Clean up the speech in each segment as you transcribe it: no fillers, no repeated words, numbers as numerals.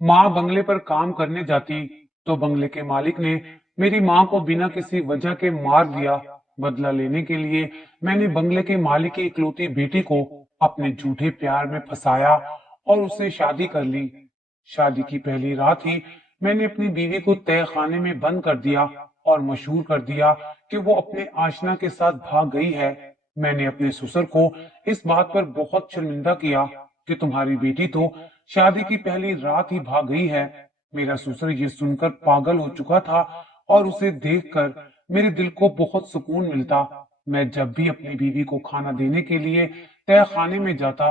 माँ बंगले पर काम करने जाती तो बंगले के मालिक ने मेरी माँ को बिना किसी वजह के मार दिया। बदला लेने के लिए मैंने बंगले के मालिक की इकलौती बेटी को अपने झूठे प्यार में फंसाया और उससे शादी कर ली। शादी की पहली रात ही मैंने अपनी बीवी को तय खाने में बंद कर दिया और मशहूर कर दिया कि वो अपने आशना के साथ भाग गई है। मैंने अपने ससुर को इस बात पर बहुत शर्मिंदा किया कि तुम्हारी बेटी तो शादी की पहली रात ही भाग गई है। मेरा ससुर ये सुनकर पागल हो चुका था और उसे देखकर मेरे दिल को बहुत सुकून मिलता। मैं जब भी अपनी बीवी को खाना देने के लिए तय खाने में जाता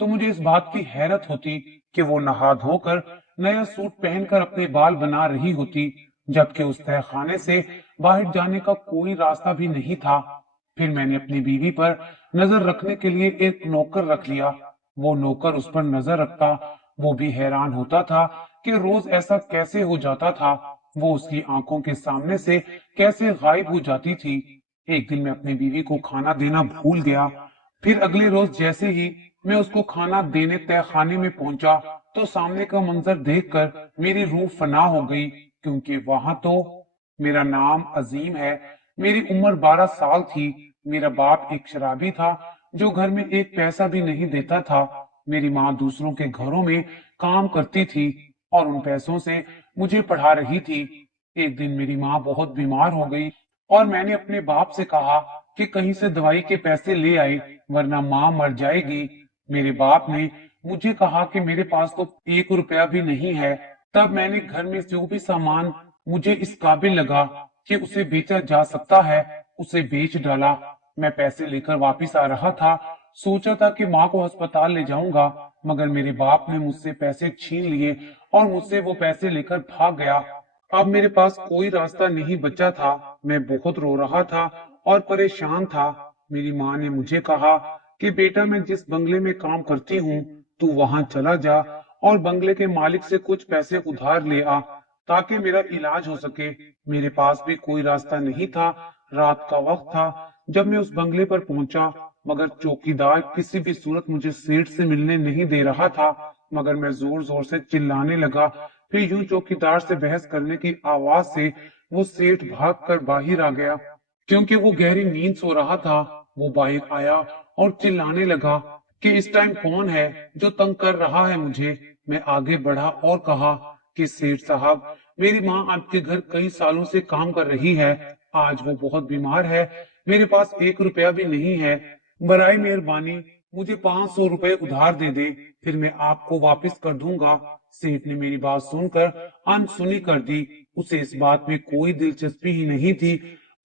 तो मुझे इस बात की हैरत होती कि वो नहा धोकर नया सूट पहनकर अपने बाल बना रही होती, जबकि उस तय खाने से बाहर जाने का कोई रास्ता भी नहीं था। फिर मैंने अपनी बीवी पर नजर रखने के लिए एक नौकर रख लिया। वो नौकर उस पर नजर रखता। वो भी हैरान होता था कि रोज ऐसा कैसे हो जाता था। वो उसकी आंखों के सामने से कैसे गायब हो जाती थी। एक दिन मैं अपनी बीवी को खाना देना भूल गया। फिर अगले रोज जैसे ही मैं उसको खाना देने तय खाने में पहुंचा तो सामने का मंजर देखकर मेरी रूह फना हो गई, क्योंकि वहां तो मेरा नाम अजीम है, मेरी उम्र 12 साल थी, मेरा बाप एक शराबी था जो घर में एक पैसा भी नहीं देता था। मेरी माँ दूसरों के घरों में काम करती थी और उन पैसों से मुझे पढ़ा रही थी। एक दिन मेरी माँ बहुत बीमार हो गई और मैंने अपने बाप से कहा कि कहीं से दवाई के पैसे ले आए, वरना माँ मर जाएगी। मेरे बाप ने मुझे कहा कि मेरे पास तो 1 रुपया भी नहीं है। तब मैंने घर में जो भी सामान मुझे इस काबिल लगा कि उसे बेचा जा सकता है, उसे बेच डाला। मैं पैसे लेकर वापस आ रहा था। सोचा था कि माँ को अस्पताल ले जाऊंगा, मगर मेरे बाप ने मुझसे पैसे छीन लिए और मुझसे वो पैसे लेकर भाग गया। अब मेरे पास कोई रास्ता नहीं बचा था। मैं बहुत रो रहा था और परेशान था। मेरी माँ ने मुझे कहा कि बेटा, मैं जिस बंगले में काम करती हूँ, तू वहां चला जा और बंगले के मालिक से कुछ पैसे उधार ले आ ताकि मेरा इलाज हो सके। मेरे पास भी कोई रास्ता नहीं था। रात का वक्त था जब मैं उस बंगले पर पहुंचा, मगर चौकीदार किसी भी सूरत मुझे सेठ से मिलने नहीं दे रहा था। मगर मैं जोर जोर से चिल्लाने लगा। फिर यूं चौकीदार से बहस करने की आवाज से वो सेठ भाग कर बाहर आ गया। क्योंकि वो गहरी नींद सो रहा था, वो बाहर आया और चिल्लाने लगा कि इस टाइम कौन है जो तंग कर रहा है मुझे। मैं आगे बढ़ा और कहा कि सेठ साहब, मेरी माँ आपके घर कई सालों से काम कर रही है। आज वो बहुत बीमार है, मेरे पास 1 रुपया भी नहीं है। बराए मेहरबानी मुझे 500 रुपए उधार दे दे, फिर मैं आपको वापस कर दूंगा। सेठ ने मेरी बात सुनकर अनसुनी कर दी। उसे इस बात में कोई दिलचस्पी ही नहीं थी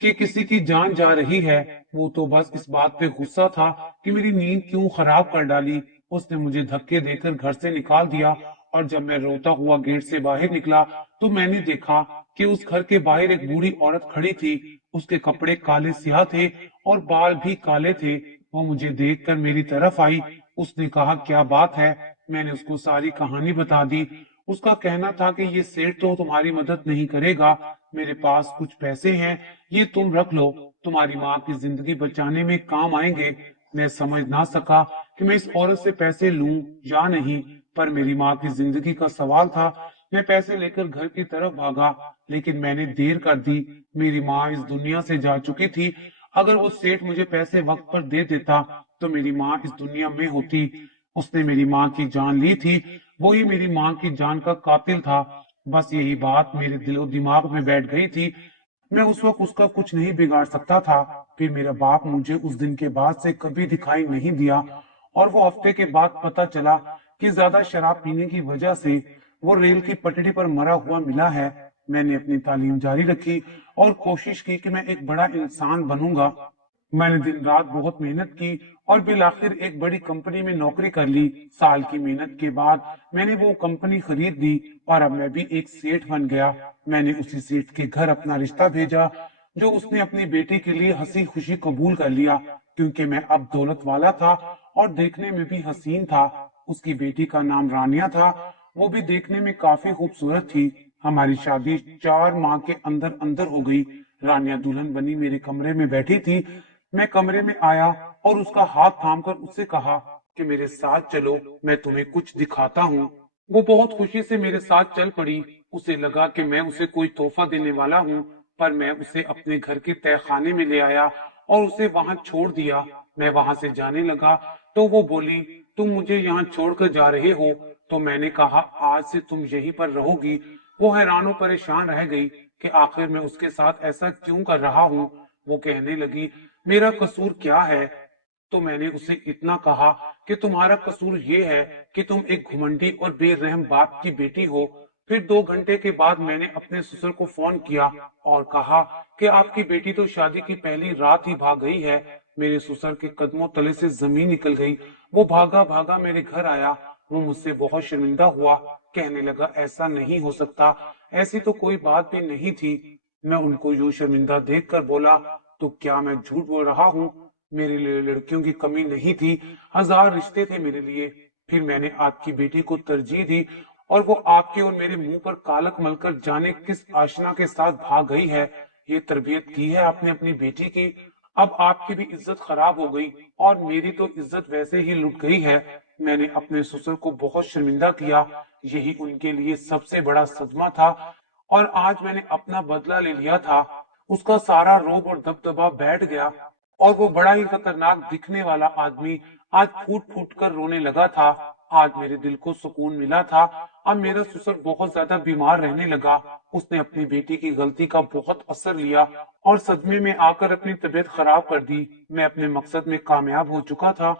कि किसी की जान जा रही है। वो तो बस इस बात पे गुस्सा था कि मेरी नींद क्यों खराब कर डाली। उसने मुझे धक्के देकर घर से निकाल दिया और जब मैं रोता हुआ गेट से बाहर निकला तो मैंने देखा कि उस घर के बाहर एक बूढ़ी औरत खड़ी थी। उसके कपड़े काले स्याह थे और बाल भी काले थे। वो मुझे देखकर मेरी तरफ आई। उसने कहा, क्या बात है? मैंने उसको सारी कहानी बता दी। उसका कहना था कि ये सेठ तो तुम्हारी मदद नहीं करेगा, मेरे पास कुछ पैसे हैं, ये तुम रख लो, तुम्हारी माँ की जिंदगी बचाने में काम आएंगे। मैं समझ ना सका कि मैं इस औरत से पैसे लूं या नहीं, पर मेरी माँ की जिंदगी का सवाल था। मैं पैसे लेकर घर की तरफ भागा, लेकिन मैंने देर कर दी। मेरी माँ इस दुनिया से जा चुकी थी। अगर वो सेठ मुझे पैसे वक्त पर दे देता तो मेरी माँ इस दुनिया में होती। उसने मेरी माँ की जान ली थी, वही मेरी माँ की जान का कातिल था। बस यही बात मेरे दिलो दिमाग में बैठ गई थी। मैं उस वक्त उसका कुछ नहीं बिगाड़ सकता था। फिर मेरा बाप मुझे उस दिन के बाद से कभी दिखाई नहीं दिया और वो हफ्ते के बाद पता चला कि ज्यादा शराब पीने की वजह से वो रेल की पटरी पर मरा हुआ मिला है। मैंने अपनी तालीम जारी रखी और कोशिश की कि मैं एक बड़ा इंसान बनूंगा। मैंने दिन रात बहुत मेहनत की और बिल आखिर एक बड़ी कंपनी में नौकरी कर ली। साल की मेहनत के बाद मैंने वो कंपनी खरीद ली और अब मैं भी एक सेठ बन गया। मैंने उसी सेठ के घर अपना रिश्ता भेजा, जो उसने अपनी बेटी के लिए हंसी खुशी कबूल कर लिया, क्योंकि मैं अब दौलत वाला था और देखने में भी हसीन था। उसकी बेटी का नाम रानिया था। वो भी देखने में काफी खूबसूरत थी। हमारी शादी 4 माह के अंदर अंदर हो गई। रानिया दुल्हन बनी मेरे कमरे में बैठी थी। मैं कमरे में आया और उसका हाथ थामकर उससे कहा कि मेरे साथ चलो, मैं तुम्हें कुछ दिखाता हूँ। वो बहुत खुशी से मेरे साथ चल पड़ी। उसे लगा कि मैं उसे कोई तोहफा देने वाला हूँ, पर मैं उसे अपने घर के तहखाने में ले आया और उसे वहां छोड़ दिया। मैं वहां से जाने लगा तो वो बोली, तुम मुझे यहाँ छोड़कर जा रहे हो? तो मैंने कहा, आज से तुम यहीं पर रहोगी। वो हैरान और परेशान रह गई कि आखिर मैं उसके साथ ऐसा क्यों कर रहा हूँ। वो कहने लगी, मेरा कसूर क्या है? तो मैंने उसे इतना कहा कि तुम्हारा कसूर ये है कि तुम एक घुमंडी और बेरहम बाप की बेटी हो। फिर 2 घंटे के बाद मैंने अपने ससुर को फोन किया और कहा कि आपकी बेटी तो शादी की पहली रात ही भाग गई है। मेरे ससुर के कदमों तले से जमीन निकल गई। वो भागा भागा मेरे घर आया। वो मुझसे बहुत शर्मिंदा हुआ, कहने लगा, ऐसा नहीं हो सकता, ऐसी तो कोई बात भी नहीं थी। मैं उनको यूं शर्मिंदा देखकर बोला, तो क्या मैं झूठ बोल रहा हूँ? मेरे लिए लड़कियों की कमी नहीं थी, 1000 रिश्ते थे मेरे लिए। फिर मैंने आपकी बेटी को तरजीह दी और वो आपके और मेरे मुंह पर कालक मलकर जाने किस आशना के साथ भाग गई है। ये तरबियत की है आपने अपनी बेटी की। अब आपकी भी इज्जत खराब हो गई और मेरी तो इज्जत वैसे ही लुट गई है। मैंने अपने ससुर को बहुत शर्मिंदा किया, यही उनके लिए सबसे बड़ा सदमा था। और आज मैंने अपना बदला ले लिया था। उसका सारा रोब और दबदबा बैठ गया और वो बड़ा ही खतरनाक दिखने वाला आदमी आज फूट फूट कर रोने लगा था। आज मेरे दिल को सुकून मिला था। अब मेरा ससुर बहुत ज्यादा बीमार रहने लगा। उसने अपनी बेटी की गलती का बहुत असर लिया और सदमे में आकर अपनी तबीयत खराब कर दी। मैं अपने मकसद में कामयाब हो चुका था।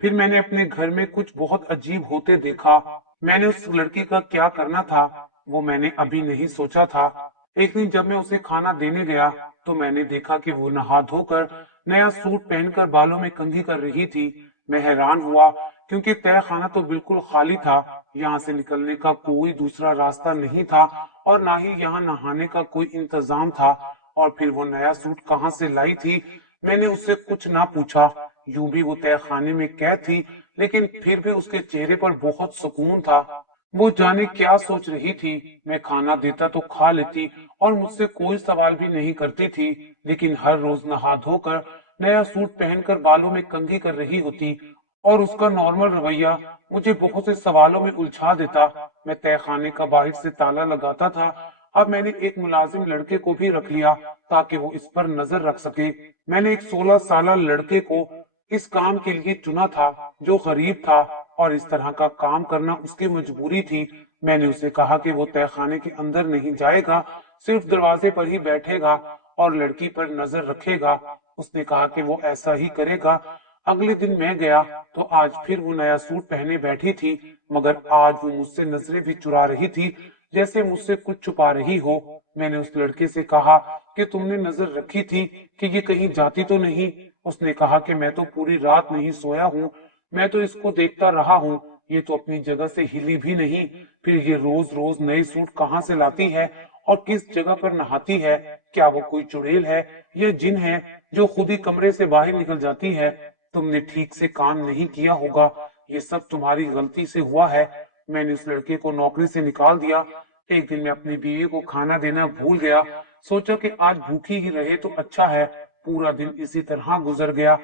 फिर मैंने अपने घर में कुछ बहुत अजीब होते देखा। मैंने उस लड़की का क्या करना था वो मैंने अभी नहीं सोचा था। एक दिन जब मैं उसे खाना देने गया तो मैंने देखा कि वो नहा धोकर नया सूट पहनकर बालों में कंघी कर रही थी। मैं हैरान हुआ क्योंकि तह खाना तो बिल्कुल खाली था। यहाँ से निकलने का कोई दूसरा रास्ता नहीं था और ना ही यहाँ नहाने का कोई इंतजाम था। और फिर वो नया सूट कहाँ से लाई थी? मैंने उससे कुछ ना पूछा। यूं भी वो तह खाने में कैद थी, लेकिन फिर भी उसके चेहरे पर बहुत सुकून था। वो जाने क्या सोच रही थी। मैं खाना देता तो खा लेती और मुझसे कोई सवाल भी नहीं करती थी, लेकिन हर रोज नहा धोकर नया सूट पहनकर बालों में कंघी कर रही होती और उसका नॉर्मल रवैया मुझे बहुत से सवालों में उलझा देता। मैं तहखाने का बाहर से ताला लगाता था। अब मैंने एक मुलाजिम लड़के को भी रख लिया ताकि वो इस पर नजर रख सके। मैंने एक 16 साल लड़के को इस काम के लिए चुना था जो गरीब था और इस तरह का काम करना उसकी मजबूरी थी। मैंने उसे कहा कि वो तहखाने के अंदर नहीं जाएगा, सिर्फ दरवाजे पर ही बैठेगा और लड़की पर नजर रखेगा। उसने कहा कि वो ऐसा ही करेगा। अगले दिन मैं गया तो आज फिर वो नया सूट पहने बैठी थी, मगर आज वो मुझसे नजरें भी चुरा रही थी, जैसे मुझसे कुछ छुपा रही हो। मैंने उस लड़के से कहा कि तुमने नजर रखी थी कि ये कहीं जाती तो नहीं? उसने कहा कि मैं तो पूरी रात नहीं सोया हूँ, मैं तो इसको देखता रहा हूँ, ये तो अपनी जगह से हिली भी नहीं। फिर ये रोज रोज नए सूट कहाँ से लाती है और किस जगह पर नहाती है? क्या वो कोई चुड़ैल है या जिन है जो खुद ही कमरे से बाहर निकल जाती है? तुमने ठीक से काम नहीं किया होगा, ये सब तुम्हारी गलती से हुआ है। मैंने उस लड़के को नौकरी से निकाल दिया। एक दिन मैं अपनी बीवी को खाना देना भूल गया। सोचा कि आज भूखी ही रहे तो अच्छा है। पूरा दिन इसी तरह गुजर गया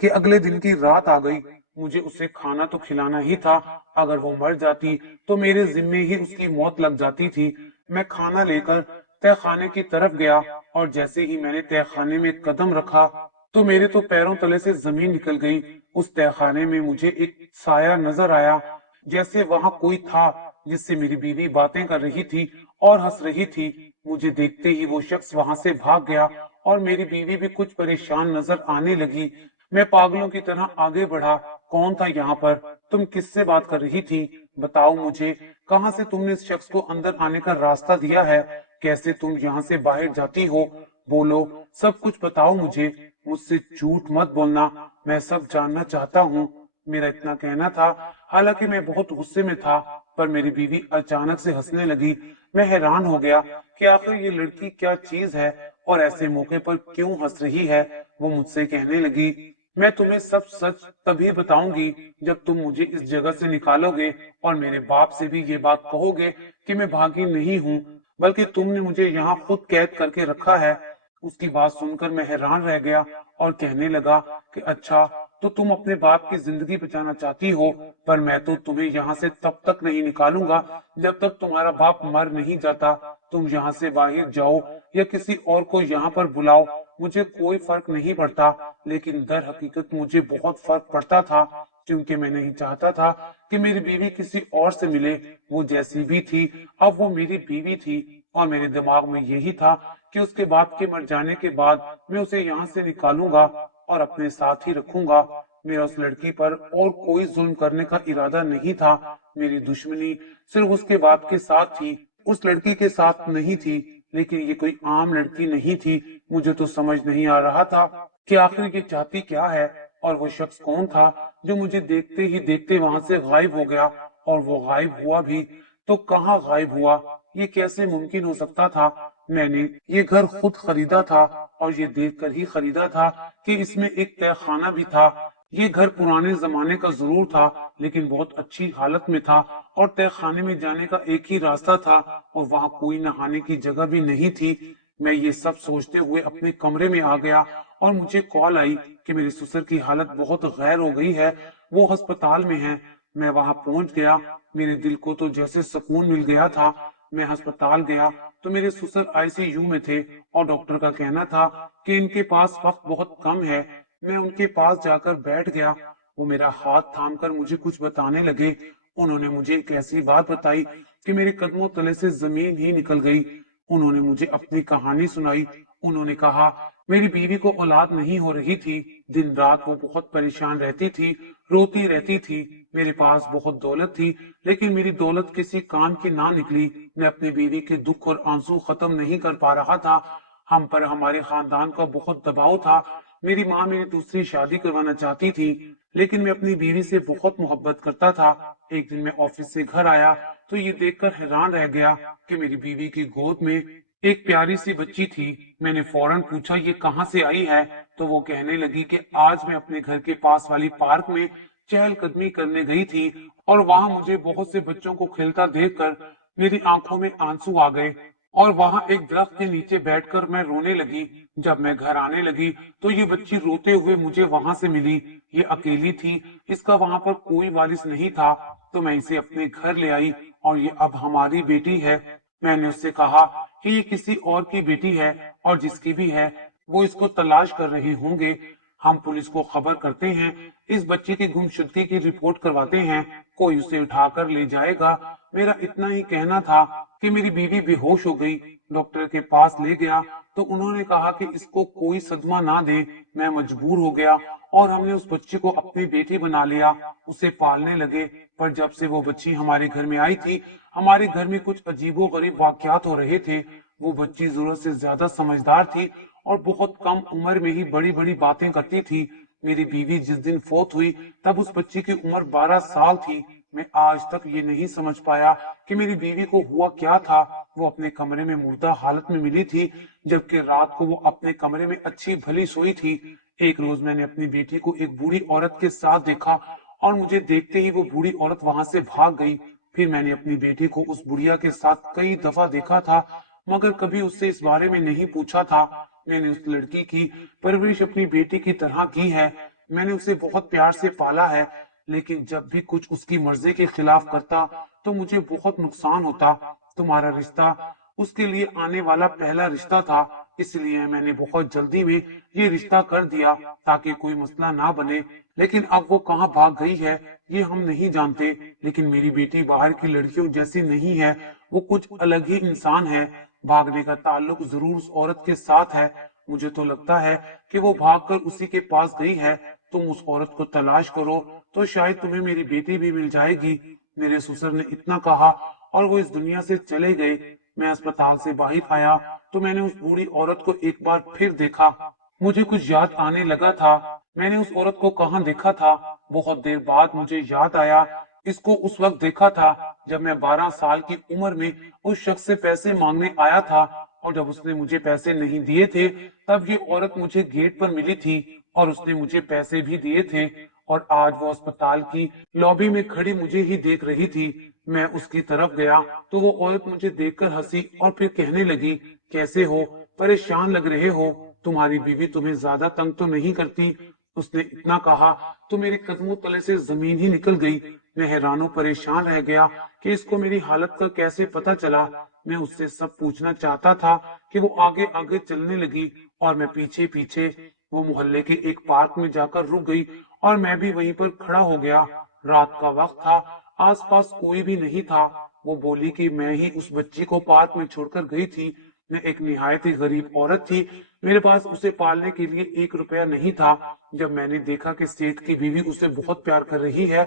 कि अगले दिन की रात आ गई। मुझे उसे खाना तो खिलाना ही था। अगर वो मर जाती तो मेरे जिम्मे ही उसकी मौत लग जाती थी। मैं खाना लेकर तहखाने की तरफ गया और जैसे ही मैंने तहखाने में कदम रखा तो मेरे तो पैरों तले से जमीन निकल गई। उस तहखाने में मुझे एक साया नजर आया, जैसे वहां कोई था जिससे मेरी बीवी बातें कर रही थी और हंस रही थी। मुझे देखते ही वो शख्स वहां से भाग गया और मेरी बीवी भी कुछ परेशान नजर आने लगी। मैं पागलों की तरह आगे बढ़ा। कौन था यहाँ पर? तुम किससे बात कर रही थी? बताओ मुझे, कहाँ से तुमने इस शख्स को अंदर आने का रास्ता दिया है? कैसे तुम यहाँ से बाहर जाती हो? बोलो, सब कुछ बताओ मुझे। मुझसे झूठ मत बोलना, मैं सब जानना चाहता हूँ। मेरा इतना कहना था। हालांकि मैं बहुत गुस्से में था, पर मेरी बीवी अचानक से हंसने लगी। मैं हैरान हो गया कि आखिर ये लड़की क्या चीज है और ऐसे मौके पर क्यों हंस रही है। वो मुझसे कहने लगी, मैं तुम्हें सब सच तभी बताऊंगी जब तुम मुझे इस जगह से निकालोगे और मेरे बाप से भी ये बात कहोगे कि मैं भागी नहीं हूँ, बल्कि तुमने मुझे यहाँ खुद कैद करके रखा है। उसकी बात सुनकर मैं हैरान रह गया और कहने लगा कि अच्छा, तो तुम अपने बाप की जिंदगी बचाना चाहती हो, पर मैं तो तुम्हें यहाँ से तब तक नहीं निकालूंगा जब तक तुम्हारा बाप मर नहीं जाता। तुम यहाँ से बाहर जाओ या किसी और को यहाँ पर बुलाओ, मुझे कोई फर्क नहीं पड़ता। लेकिन दर हकीकत मुझे बहुत फर्क पड़ता था, क्योंकि मैं नहीं चाहता था कि मेरी बीवी किसी और से मिले। वो जैसी भी थी, अब वो मेरी बीवी थी, और मेरे दिमाग में यही था कि उसके बाप के मर जाने के बाद मैं उसे यहाँ से निकालूंगा और अपने साथ ही रखूंगा। मेरा उस लड़की पर और कोई जुल्म करने का इरादा नहीं था। मेरी दुश्मनी सिर्फ उसके बाप के साथ थी, उस लड़की के साथ नहीं थी। लेकिन ये कोई आम लड़की नहीं थी। मुझे तो समझ नहीं आ रहा था कि आखिर ये चाहती क्या है, और वो शख्स कौन था जो मुझे देखते ही देखते वहां से गायब हो गया। और वो गायब हुआ भी तो कहाँ गायब हुआ, ये कैसे मुमकिन हो सकता था। मैंने ये घर खुद खरीदा था, और ये देखकर ही खरीदा था कि इसमें एक तहखाना भी था। ये घर पुराने जमाने का जरूर था, लेकिन बहुत अच्छी हालत में था, और तहखाने में जाने का एक ही रास्ता था, और वहां कोई नहाने की जगह भी नहीं थी। मैं ये सब सोचते हुए अपने कमरे में आ गया, और मुझे कॉल आई कि मेरे ससुर की हालत बहुत गैर हो गई है, वो अस्पताल में है। मैं वहां पहुंच गया। मेरे दिल को तो जैसे सुकून मिल गया था। मैं अस्पताल गया तो मेरे ससुर आईसीयू में थे, और डॉक्टर का कहना था कि इनके पास वक्त बहुत कम है। मैं उनके पास जाकर बैठ गया। वो मेरा हाथ थामकर मुझे कुछ बताने लगे। उन्होंने मुझे एक ऐसी बात बताई कि मेरे कदमों तले से जमीन ही निकल गई। उन्होंने मुझे अपनी कहानी सुनाई। उन्होंने कहा, मेरी बीवी को औलाद नहीं हो रही थी। दिन रात वो बहुत परेशान रहती थी, रोती रहती थी। मेरे पास बहुत दौलत थी, लेकिन मेरी दौलत किसी काम की ना निकली। मैं अपनी बीवी के दुख और आंसू खत्म नहीं कर पा रहा था। हम पर हमारे खानदान का बहुत दबाव था। मेरी माँ मेरी दूसरी शादी करवाना चाहती थी, लेकिन मैं अपनी बीवी से बहुत मोहब्बत करता था। एक दिन मैं ऑफिस से घर आया तो ये देखकर हैरान रह गया कि मेरी बीवी की गोद में एक प्यारी सी बच्ची थी। मैंने फौरन पूछा, ये कहाँ से आई है? तो वो कहने लगी कि आज मैं अपने घर के पास वाली पार्क में चहलकदमी करने गई थी, और वहां मुझे बहुत से बच्चों को खेलता देखकर मेरी आंखों में आंसू आ गए, और वहां एक दरख्त के नीचे बैठकर मैं रोने लगी। जब मैं घर आने लगी तो ये बच्ची रोते हुए मुझे वहां से मिली। ये अकेली थी, इसका वहां पर कोई वारिस नहीं था, तो मैं इसे अपने घर ले आई, और ये अब हमारी बेटी है। मैंने उससे कहा कि ये किसी और की बेटी है, और जिसकी भी है वो इसको तलाश कर रहे होंगे। हम पुलिस को खबर करते हैं, इस बच्चे की गुमशुदगी की रिपोर्ट करवाते हैं, कोई उसे उठाकर ले जाएगा। मेरा इतना ही कहना था कि मेरी बीवी बेहोश हो गई। डॉक्टर के पास ले गया तो उन्होंने कहा कि इसको कोई सदमा ना दे। मैं मजबूर हो गया, और हमने उस बच्ची को अपनी बेटी बना लिया, उसे पालने लगे। पर जब से वो बच्ची हमारे घर में आई थी, हमारे घर में कुछ अजीबो गरीब वाकयात हो रहे थे। वो बच्ची जरूरत से ज्यादा समझदार थी, और बहुत कम उम्र में ही बड़ी बड़ी बातें करती थी। मेरी बीवी जिस दिन फौत हुई तब उस बच्ची की उम्र 12 साल थी। मैं आज तक ये नहीं समझ पाया कि मेरी बीवी को हुआ क्या था। वो अपने कमरे में मुर्दा हालत में मिली थी, जबकि रात को वो अपने कमरे में अच्छी भली सोई थी। एक रोज मैंने अपनी बेटी को एक बूढ़ी औरत के साथ देखा, और मुझे देखते ही वो बूढ़ी औरत वहां से भाग गई। फिर मैंने अपनी बेटी को उस बुढ़िया के साथ कई दफा देखा था, मगर कभी उससे इस बारे में नहीं पूछा था। मैंने उस लड़की की परवरिश अपनी बेटी की तरह की है। मैंने उसे बहुत प्यार से पाला है, लेकिन जब भी कुछ उसकी मर्जी के खिलाफ करता तो मुझे बहुत नुकसान होता। तुम्हारा रिश्ता उसके लिए आने वाला पहला रिश्ता था, इसलिए मैंने बहुत जल्दी में ये रिश्ता कर दिया ताकि कोई मसला ना बने। लेकिन अब वो कहाँ भाग गई है ये हम नहीं जानते। लेकिन मेरी बेटी बाहर की लड़कियों जैसी नहीं है, वो कुछ अलग ही इंसान है। भागने का ताल्लुक जरूर उस औरत के साथ है। मुझे तो लगता है कि वो भागकर उसी के पास गई है। तुम उस औरत को तलाश करो तो शायद तुम्हें मेरी बेटी भी मिल जाएगी। मेरे ससुर ने इतना कहा, और वो इस दुनिया से चले गए। मैं अस्पताल से बाहर आया तो मैंने उस बूढ़ी औरत को एक बार फिर देखा। मुझे कुछ याद आने लगा था, मैंने उस औरत को कहाँ देखा था। बहुत देर बाद मुझे याद आया, इसको उस वक्त देखा था जब मैं 12 साल की उम्र में उस शख्स से पैसे मांगने आया था, और जब उसने मुझे पैसे नहीं दिए थे तब ये औरत मुझे गेट पर मिली थी, और उसने मुझे पैसे भी दिए थे। और आज वो अस्पताल की लॉबी में खड़ी मुझे ही देख रही थी। मैं उसकी तरफ गया तो वो औरत मुझे देखकर हंसी, और फिर कहने लगी, कैसे हो, परेशान लग रहे हो, तुम्हारी बीवी तुम्हें ज्यादा तंग तो नहीं करती? اس نے اتنا کہا تو میرے قدموں تلے سے زمین ہی نکل گئی۔ میں حیران و پریشان رہ گیا کہ اس کو میری حالت کا کیسے پتا چلا۔ میں اس سے سب پوچھنا چاہتا تھا کہ وہ آگے آگے چلنے لگی اور میں پیچھے پیچھے۔ وہ محلے کے ایک پارک میں جا کر رک گئی اور میں بھی وہیں پر کھڑا ہو گیا۔ رات کا وقت تھا، آس پاس کوئی بھی نہیں تھا۔ وہ بولی کہ میں ہی اس بچی کو پارک میں چھوڑ کر گئی تھی۔ میں ایک نہایت ہی غریب عورت تھی، میرے پاس اسے پالنے کے لیے 1 روپیہ نہیں تھا۔ جب میں نے دیکھا کہ سیٹھ کی بیوی اسے بہت پیار کر رہی ہے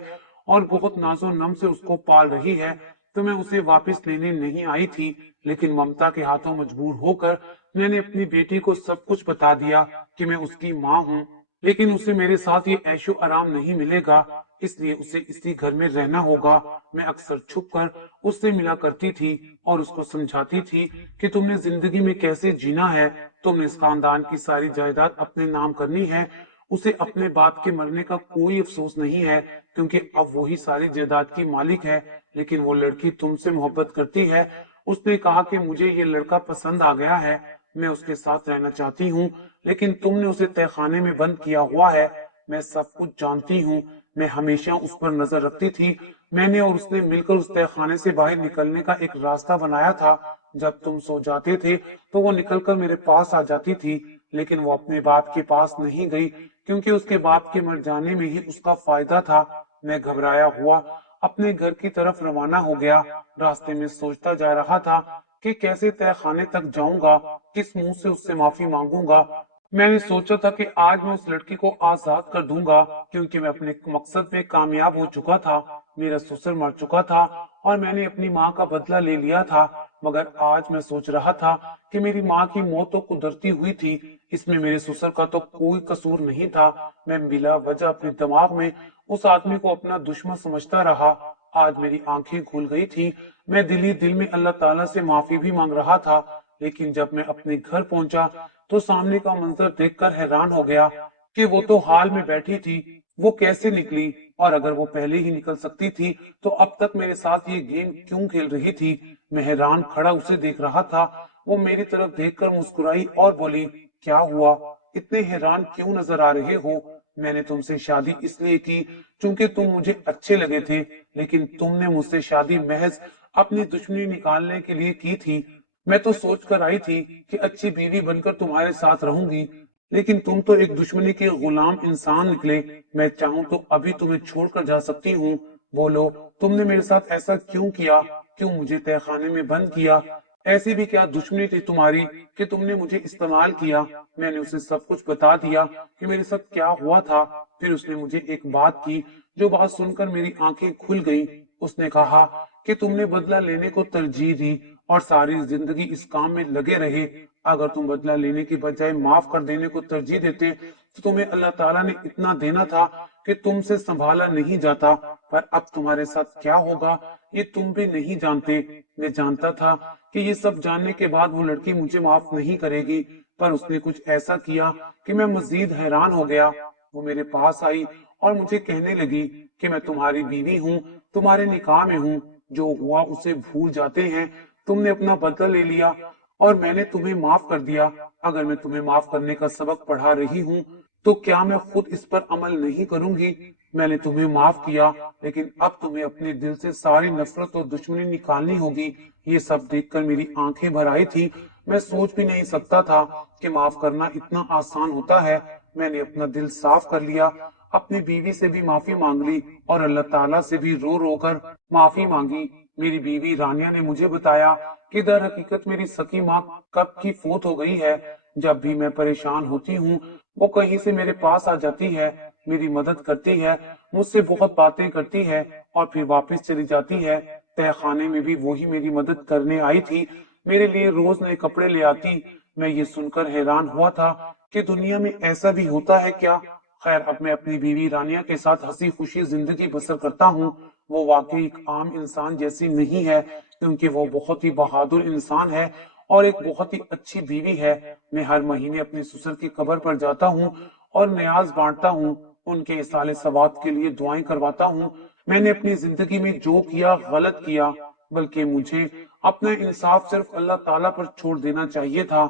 اور بہت ناز و نم سے اس کو پال رہی ہے تو میں اسے واپس لینے نہیں آئی تھی، لیکن ممتا کے ہاتھوں مجبور ہو کر میں نے اپنی بیٹی کو سب کچھ بتا دیا کہ میں اس کی ماں ہوں، لیکن اسے میرے ساتھ یہ عیش و آرام نہیں ملے گا، اس لیے اسے اسی گھر میں رہنا ہوگا۔ میں اکثر چھپ کر اس سے ملا کرتی تھی اور اس کو سمجھاتی تھی کہ تم نے زندگی میں کیسے جینا ہے، تم نے اس خاندان کی ساری جائیداد اپنے نام کرنی ہے۔ اسے اپنے باپ کے مرنے کا کوئی افسوس نہیں ہے کیونکہ اب وہی ساری جائیداد کی مالک ہے، لیکن وہ لڑکی تم سے محبت کرتی ہے۔ اس نے کہا کہ مجھے یہ لڑکا پسند آ گیا ہے، میں اس کے ساتھ رہنا چاہتی ہوں، لیکن تم نے اسے تہہ خانے میں بند کیا ہوا ہے۔ میں سب کچھ جانتی ہوں، میں ہمیشہ اس پر نظر رکھتی تھی۔ میں نے اور اس نے مل کر اس تہہ خانے سے باہر نکلنے کا ایک راستہ بنایا تھا۔ جب تم سو جاتے تھے تو وہ نکل کر میرے پاس آ جاتی تھی، لیکن وہ اپنے باپ کے پاس نہیں گئی کیونکہ اس کے باپ کے مر جانے میں ہی اس کا فائدہ تھا۔ میں گھبرایا ہوا اپنے گھر کی طرف روانہ ہو گیا۔ راستے میں سوچتا جا رہا تھا کہ کیسے تہہ خانے تک جاؤں گا، کس منہ سے اس سے معافی مانگوں گا۔ میں نے سوچا تھا کہ آج میں اس لڑکی کو آزاد کر دوں گا کیونکہ میں اپنے مقصد میں کامیاب ہو چکا تھا، میرا سسر مر چکا تھا اور میں نے اپنی ماں کا بدلہ لے لیا تھا۔ مگر آج میں سوچ رہا تھا کہ میری ماں کی موت تو قدرتی ہوئی تھی، اس میں میرے سسر کا تو کوئی قصور نہیں تھا۔ میں بلا وجہ اپنے دماغ میں اس آدمی کو اپنا دشمن سمجھتا رہا۔ آج میری آنکھیں کھل گئی تھی، میں دل ہی دل میں اللہ تعالیٰ سے معافی بھی مانگ رہا تھا، لیکن جب میں اپنے گھر پہنچا تو سامنے کا منظر دیکھ کر حیران ہو گیا کہ وہ تو حال میں بیٹھی تھی، وہ کیسے نکلی، اور اگر وہ پہلے ہی نکل سکتی تھی تو اب تک میرے ساتھ یہ گیم کیوں کھیل رہی تھی۔ میں حیران کھڑا اسے دیکھ رہا تھا۔ وہ میری طرف دیکھ کر مسکرائی اور بولی، کیا ہوا، اتنے حیران کیوں نظر آ رہے ہو؟ میں نے تم سے شادی اس لیے کی چونکہ تم مجھے اچھے لگے تھے، لیکن تم نے مجھ سے شادی محض اپنی دشمنی نکالنے کے لیے کی تھی۔ میں تو سوچ کر آئی تھی کہ اچھی بیوی بن کر تمہارے ساتھ رہوں گی، لیکن تم تو ایک دشمنی کے غلام انسان نکلے۔ میں چاہوں تو ابھی تمہیں چھوڑ کر جا سکتی ہوں، بولو تم نے میرے ساتھ ایسا کیوں کیا، کیوں مجھے تہہ خانے میں بند کیا؟ ایسی بھی کیا دشمنی تھی تمہاری کہ تم نے مجھے استعمال کیا؟ میں نے اسے سب کچھ بتا دیا کہ میرے ساتھ کیا ہوا تھا۔ پھر اس نے مجھے ایک بات کی جو بات سن کر میری آنکھیں کھل گئیں۔ اس نے کہا کہ تم نے بدلہ لینے کو ترجیح دی اور ساری زندگی اس کام میں لگے رہے۔ اگر تم بدلہ لینے کی بجائے معاف کر دینے کو ترجیح دیتے تو تمہیں اللہ تعالیٰ نے اتنا دینا تھا کہ تم سے سنبھالا نہیں جاتا، پر اب تمہارے ساتھ کیا ہوگا یہ تم بھی نہیں جانتے۔ میں جانتا تھا کہ یہ سب جاننے کے بعد وہ لڑکی مجھے معاف نہیں کرے گی، پر اس نے کچھ ایسا کیا کہ میں مزید حیران ہو گیا۔ وہ میرے پاس آئی اور مجھے کہنے لگی کہ میں تمہاری بیوی ہوں، تمہارے نکاح میں ہوں، جو ہوا اسے بھول جاتے ہیں، تم نے اپنا بدلہ لے لیا اور میں نے تمہیں معاف کر دیا۔ اگر میں تمہیں معاف کرنے کا سبق پڑھا رہی ہوں تو کیا میں خود اس پر عمل نہیں کروں گی؟ میں نے تمہیں معاف کیا، لیکن اب تمہیں اپنے دل سے ساری نفرت اور دشمنی نکالنی ہوگی۔ یہ سب دیکھ کر میری آنکھیں بھر آئی تھی۔ میں سوچ بھی نہیں سکتا تھا کہ معاف کرنا اتنا آسان ہوتا ہے۔ میں نے اپنا دل صاف کر لیا، اپنی بیوی سے بھی معافی مانگ لی اور اللہ تعالیٰ سے بھی رو رو کر معافی مانگی۔ میری بیوی رانیہ نے مجھے بتایا کہ در حقیقت میری سکی ماں کب کی فوت ہو گئی ہے۔ جب بھی میں پریشان ہوتی ہوں وہ کہیں سے میرے پاس آ جاتی ہے، میری مدد کرتی ہے، مجھ سے بہت باتیں کرتی ہے اور پھر واپس چلی جاتی ہے۔ تہہ خانے میں بھی وہی میری مدد کرنے آئی تھی، میرے لیے روز نئے کپڑے لے آتی۔ میں یہ سن کر حیران ہوا تھا کہ دنیا میں ایسا بھی ہوتا ہے کیا؟ خیر، اب میں اپنی بیوی رانیہ کے ساتھ ہنسی خوشی زندگی بسر کرتا ہوں۔ وہ واقعی ایک عام انسان جیسی نہیں ہے کیونکہ وہ بہت ہی بہادر انسان ہے اور ایک بہت ہی اچھی بیوی ہے۔ میں ہر مہینے اپنے سسر کی قبر پر جاتا ہوں اور نیاز بانٹتا ہوں، ان کے اصالِ ثواب کے لیے دعائیں کرواتا ہوں۔ میں نے اپنی زندگی میں جو کیا غلط کیا، بلکہ مجھے اپنا انصاف صرف اللہ تعالیٰ پر چھوڑ دینا چاہیے تھا۔